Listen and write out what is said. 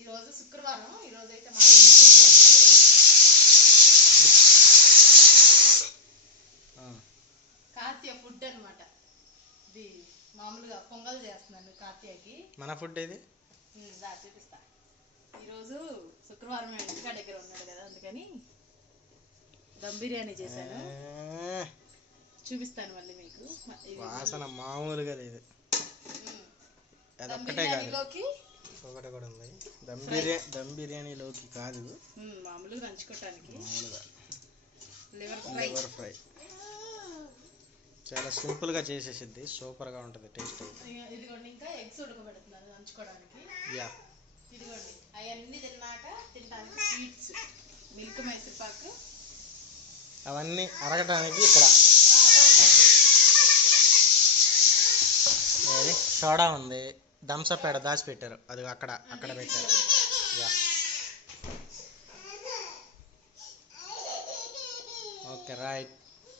ఈరోజు శుక్రవారం. ఈరోజు అయితే మా ఇంట్లో ఉన్నాడు. కార్తీయ ఫుడ్ అనమాట. ఇది మామూలుగా పొంగల్ చేస్తున్నాను కార్తీయకి. మన ఫుడ్ ఇది చూపిస్తా. ఈరోజు శుక్రవారం ఇంటికా దగ్గర ఉన్నాడు కదా, అందుకని దమ్ బిర్యానీ చేశాను. చూపిస్తాను మళ్ళీ మీకు. వాసన మామూలుగా లేదు. అదొక్కటే కాదు, ఒకటి కూడా ఉంది. దమ్ బిర్యానీలోకి కాదు, మామూలుగా నంచుకోవటానికి. మామూలుగా లివర్ ఫ్రై చాలా సింపుల్ గా చేసేసిద్ది, సూపర్ గా ఉంటది టేస్ట్. ఇదిగోండి, ఇంకా ఎగ్స్ ఉడకబెడుతున్నాను నంచుకోవడానికి. ఇదిగోండి, అవన్నీ తిన్నాక తినడానికి స్వీట్స్, మిల్క్ మైసూర్పాకు, అవన్నీ అరగటానికి ఇక్కడ సోడా ఉంది, థమ్స్అప్ పేడ దాచి పెట్టారు, అది అక్కడ పెట్టారు. Okay right.